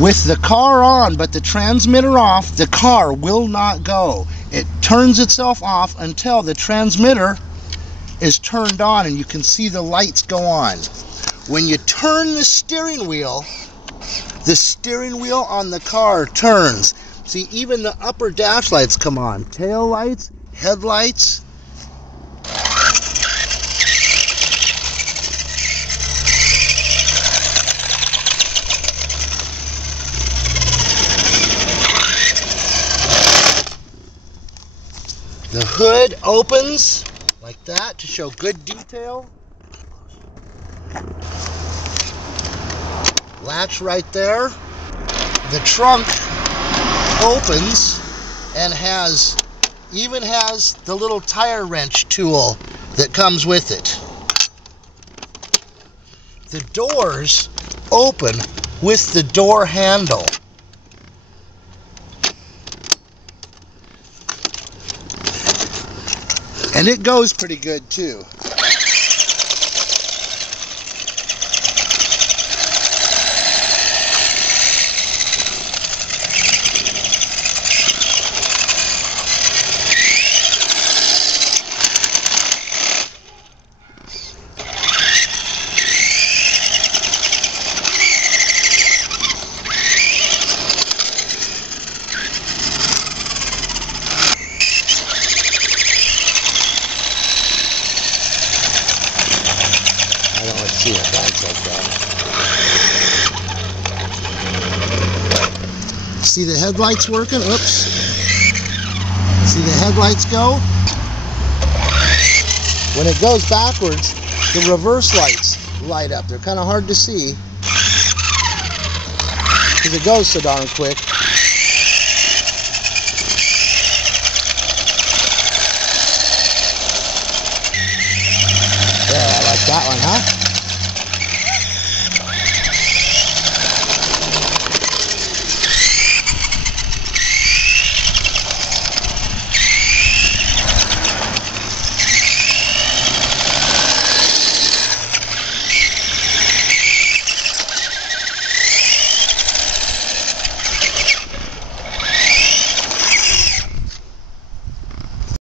With the car on but the transmitter off, the car will not go. It turns itself off until the transmitter is turned on and you can see the lights go on. When you turn the steering wheel on the car turns. See, even the upper dash lights come on. Tail lights, headlights. The hood opens like that to show good detail. Latch right there. The trunk opens and even has the little tire wrench tool that comes with it. The doors open with the door handle. And it goes pretty good too. I don't like seeing bags like that. See the headlights working? Oops. See the headlights go? When it goes backwards, the reverse lights light up. They're kind of hard to see because it goes so darn quick.